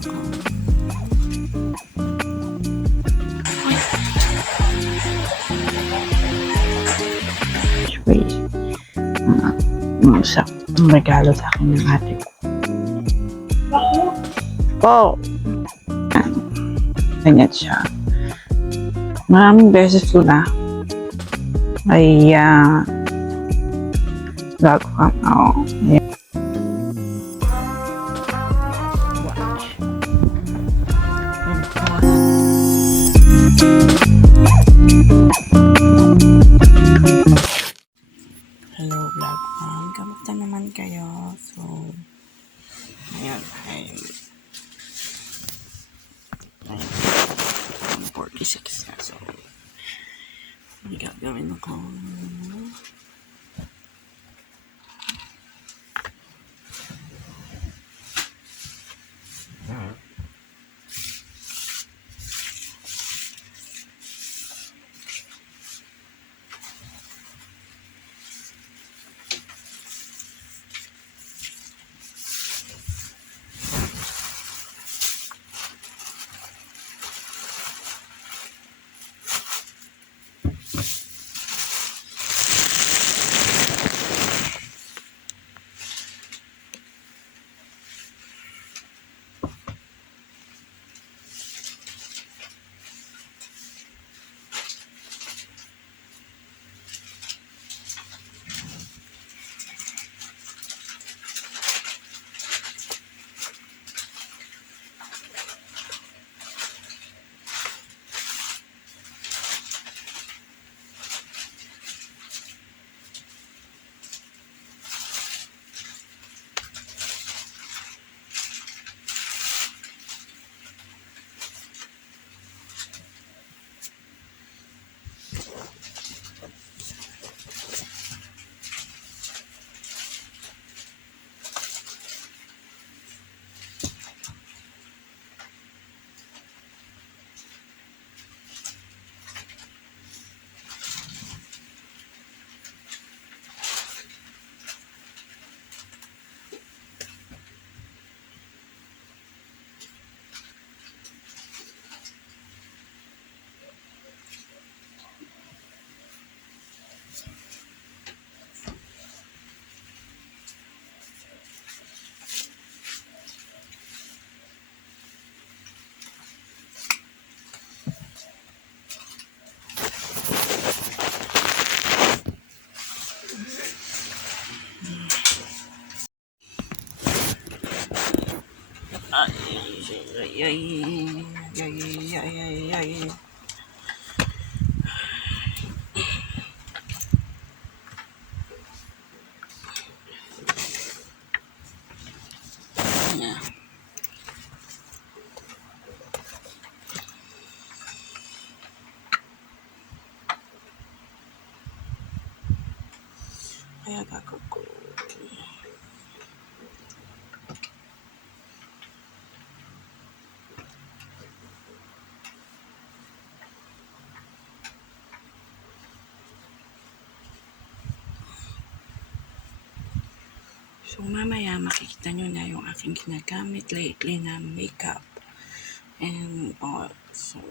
Space. Sa regalo sa akin ng ate ko. Po! Ganyan siya. Maraming beses ko na ay gagawa ako. Hello vlog mom, kamusta naman kayo? So, ngayon ay 46 na. So, may gagawin ako. Ay. Kaya gagawin ko. So, mamaya makikita nyo na yung aking ginagamit lately na makeup and all. So,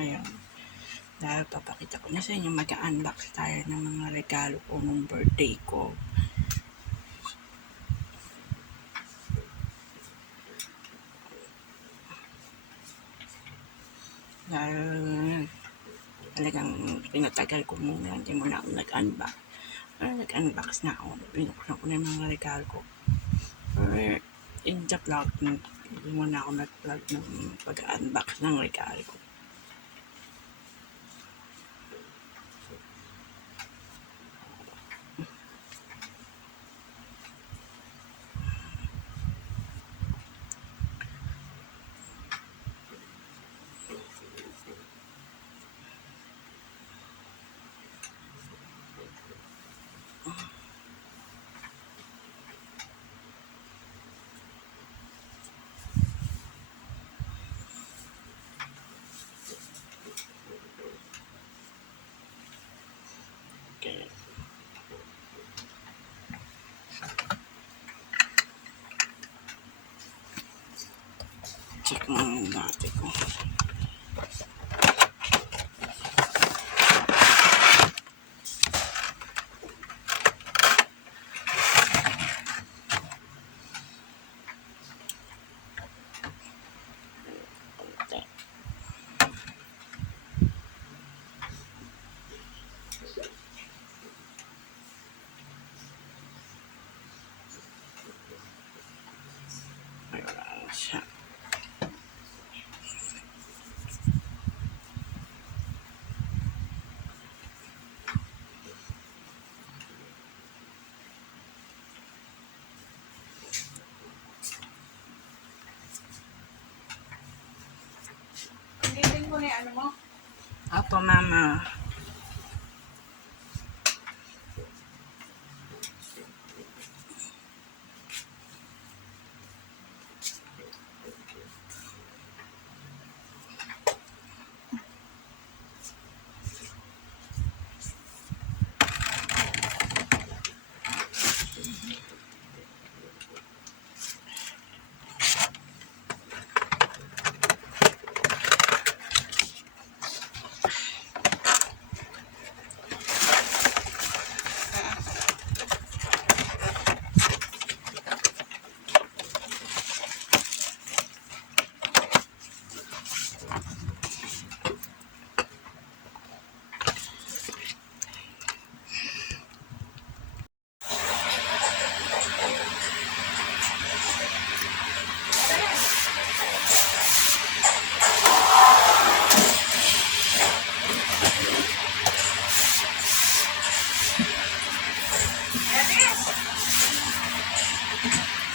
ayun. Dahil papakita ko na sa inyo, mag-unbox tayo ng mga regalo ko nung birthday ko. Dahil talagang pinatagal ko muna, hindi muna ako nag-unbox. Nag-unbox na ako. Binuksan ko na yung mga regalo ko. In the vlog, hindi muna ako nag-vlog ng pag-unbox ng regalo ko. check mo yung dati ko. Ayan siya. Hindi mo na yung ano mo? Apo, mama.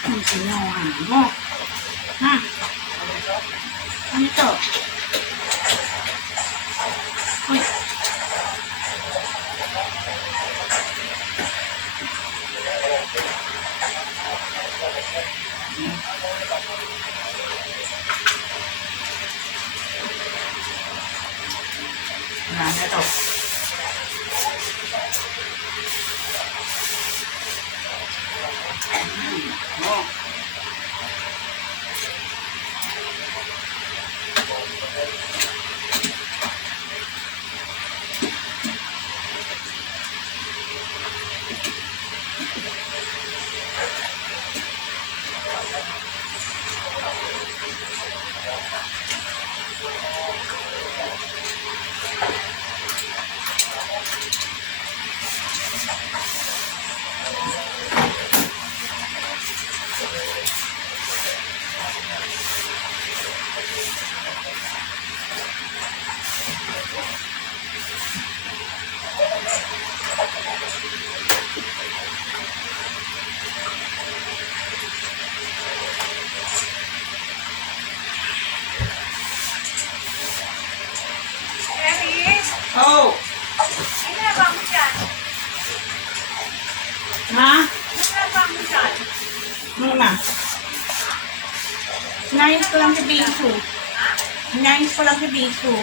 Ang ginawa mo. Ha? Ano ito? Uy. Wala na ito. Oh. Eris, Oh. ano ginagawa mo dyan? Ha? Ano ginagawa mo dyan? Muna. Inayos ko lang si Bisu. Inayos ko lang si Bisu.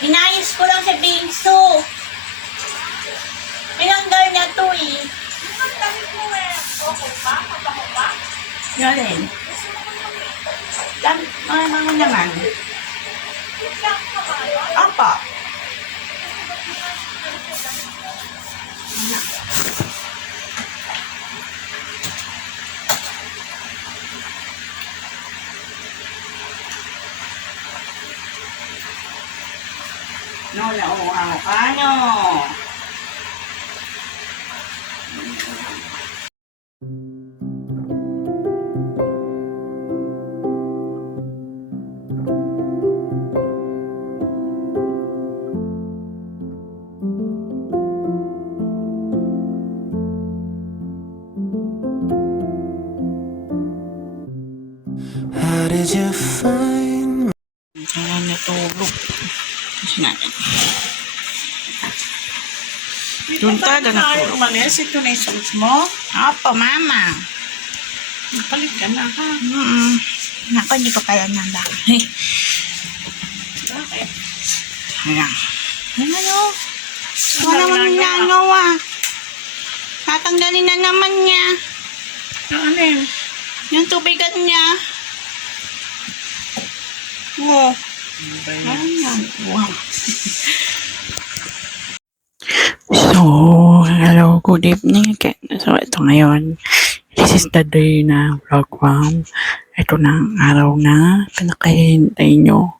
Inayos ko lang si Bisu. Pinanggal niya to eh. Ano ang damit mo eh? Okay ba? Mabaho ba? Galing. Gusto mo ko naman. Mga naman. Biglang ka ba yun? Apa. No, nauuhaw ka, no. How did you find me? Kaya natulog. Kasi natin. Doon ka na natulog. Umalis, ito na yung suot mo. Opo, mama. Napalit ka na ha. Naku, hindi ko kaya nanda. Bakit? Ayan. Ano? Wala naman nagawa. Tatanggalin na naman niya. Ano yun? Yung tubigan niya. Oo. Ayan. Wow. So, hello, good evening again. So, ito ngayon. This is the day na vlog. Ito na ang araw na pinakahintay nyo.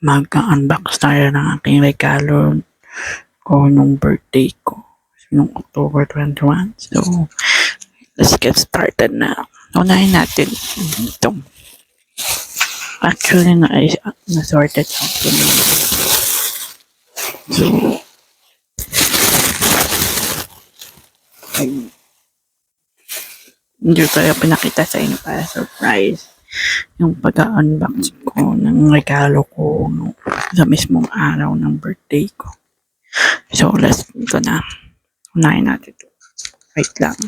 Mag-unbox tayo ng aking regalo ko nung birthday ko. Nung October 21. So, let's get started na. Unahin natin ito. Actually, na-sorted out ko na. So, ay, hindi tayo pinakita sa inyo para surprise yung pag-unbox ko ng regalo ko sa mismong araw ng birthday ko. So, ito na. Unahin natin ito. Wait lang.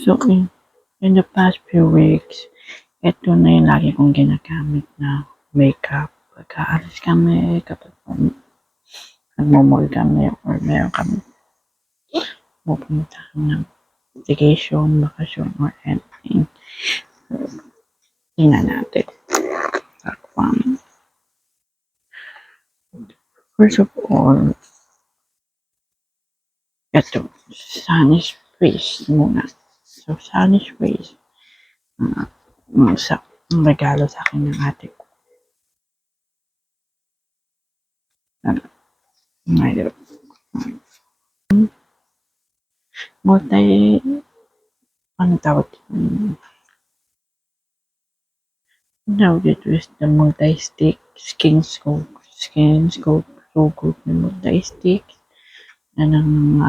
So, in the past few weeks, ito na yung lagi kong ginagamit na makeup. Pagka-alis kami, kapag nagmumol kami, or meron kami pupunta ng vacation, bakasyon, or anything. So, tingnan natin. First of all, ito, Spanish face muna. So, Spanish face, ang regalo sa akin ng ate ko. Ngayon, ano tawag dito is the multi-stick skin scope so good na multi-stick. Yan ang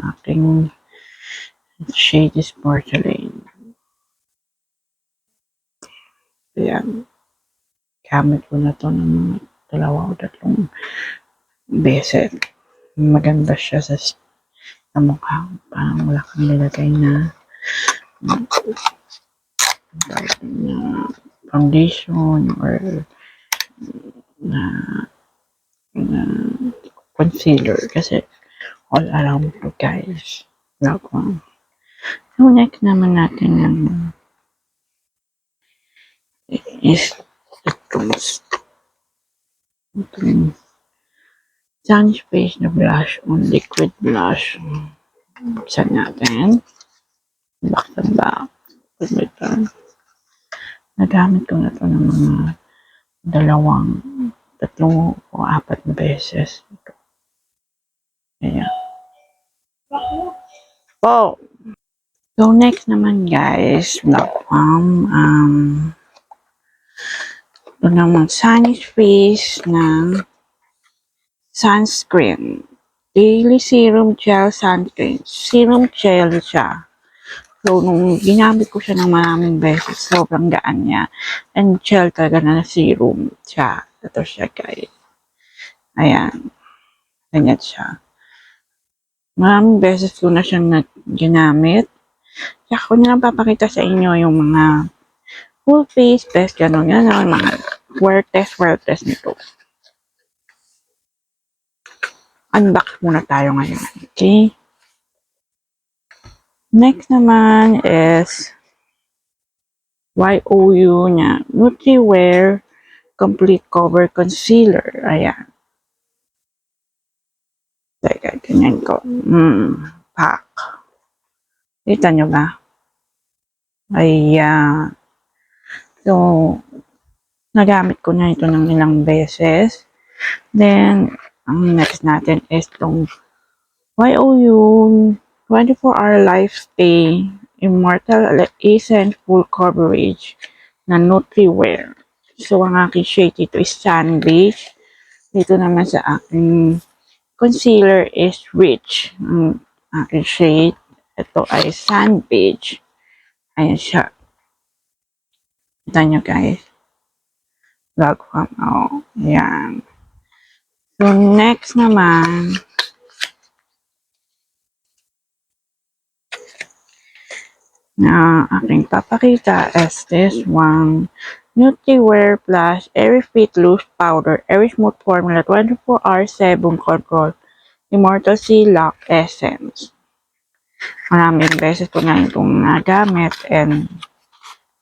aking shade is porcelain. Ayan. Gamit ko na to ng 2 o 3 beses. Maganda siya sa mukha. Parang wala kang nilagay na foundation or na concealer kasi all around to guys. Lagwang. So next naman natin is itong Spanish face na blush on liquid blush. Buksan natin. Back to back. Nagamit ko na ito ng mga 2, 3 o 4 na beses. Ayan. Oh! So, next naman guys, ito naman Spanish face ng sunscreen. Daily Serum Gel Sunscreen. Serum gel siya. So, nung ginamit ko siya ng maraming beses, sobrang gaan niya. And gel talaga na serum siya. Ito siya guys. Ayan. Ganyan siya. Maraming beses ko na siyang ginamit. Kaya ko na lang papakita sa inyo yung mga full face test, gano'n, mga wear test nito. Unbox muna tayo ngayon. Okay? Next naman is YOU niya. Nutriwear Complete Cover Concealer. Ayan. Teka, ganyan ko. Pack. Kita nyo ba? Ayan. So, nagamit ko na ito ng ilang beses. Then, ang next natin is itong YOU 24-hour Life Stay Immortal Essence Full Coverage na Nutriwear. So, ang aking shade dito is Sun Beige. Dito naman sa aking concealer is Rich. Ang aking shade, ito ay Sun Beige. Ayan siya. Kita nyo guys. Vlog from, ayan. So, next naman, na aking papakita is this one. Nutriwear Plus Airy Fit Loose Powder Airy Smooth Formula 24-hour Sebum Control Immortal Sea Lock Essence. Maraming beses ko na itong nagamit and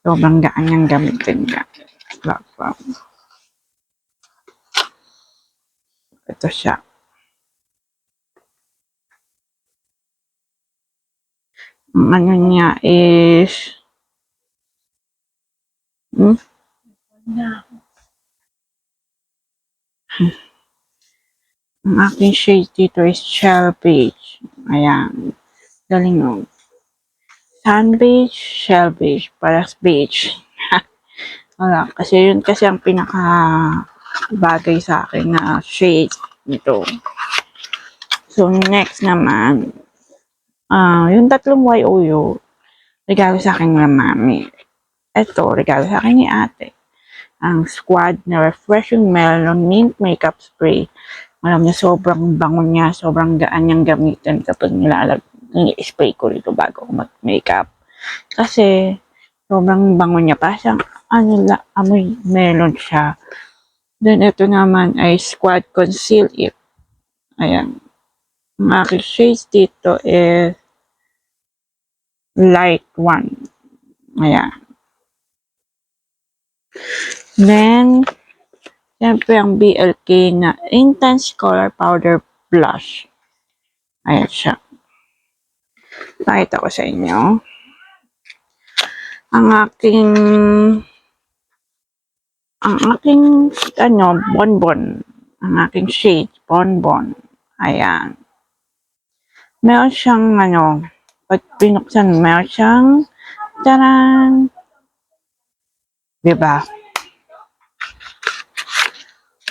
sobrang gaan niyang gamitin ka. Lock from. Ito siya. Ang ano niya is ang aking shade dito is Shell Beige. Ayan. Galing no. Sun Beige, Shell Beige, parang beige. Wala. Kasi yun kasi ang pinaka bagay sa akin na shade nito. So, next naman, yung tatlong YOU, regalo sa akin ng mami. Ito, regalo sa akin ni ate. Ang Squad na Refreshing Melon Mint Makeup Spray. Alam niya, sobrang bango niya, sobrang gaan niyang gamitin kapag spray ko rito bago ako mag-makeup. Kasi, sobrang bango niya pa. Siyang, amoy melon siya. Then, ito naman ay Squad Conceal It. Ayan. Ang aking shades dito is light 1. Ayan. Then, siyempre ang BLK na Intense Color Powder Blush. Ayan siya. Pakita ko sa inyo. Ang aking, bonbon. Ang aking shade, bonbon. Ayan. Meron siyang, pag pinuksan, meron siyang, taran! Diba?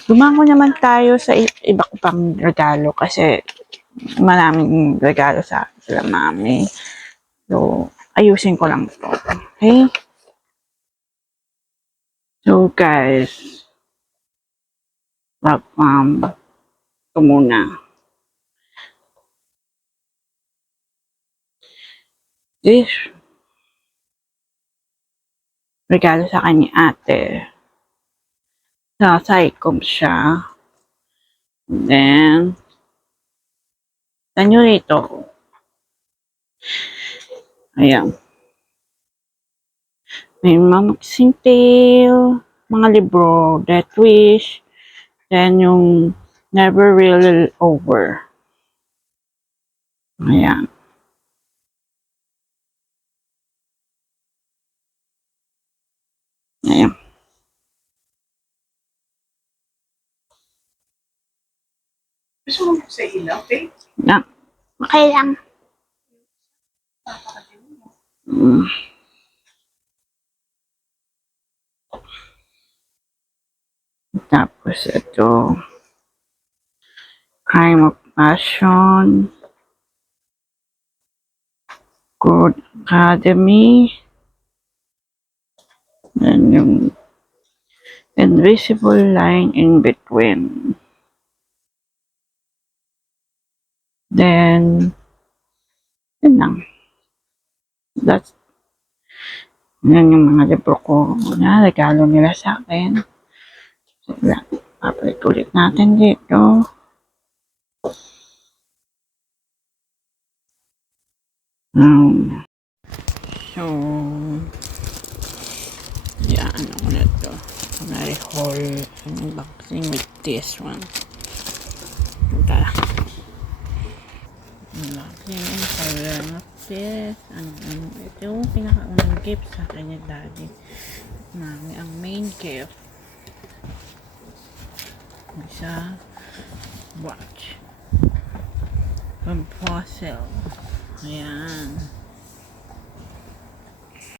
Dumango naman tayo sa iba ko pang regalo kasi maraming regalo sa sila mami. So, ayusin ko lang ito. Okay? So, guys, ito muna. This, regalo sa kanya ate. Sa Saicom siya. And then, tanyo rito. Ayan. May Mamaxing Tale, mga libro, Death Wish, then yung Never Really Over. Ayan. Ayan. Gusto mo sa ilaw, babe? Na. Okay lang. Tapos ito. Crime of Passion. Good Academy. Then yung Invisible Line in Between. Then, yun lang. Yan yung mga libro ko na regalo nila sa akin. So, papalit ulit natin dito. So, yeah, ano ko na ito. Kunwari haul unboxing with this one. Punta. Unboxing, haul of this. Ito yung pinakaunang gift sa kanya daddy. Mami, ang main gift. Isa, watch. From Fossil. Ayan.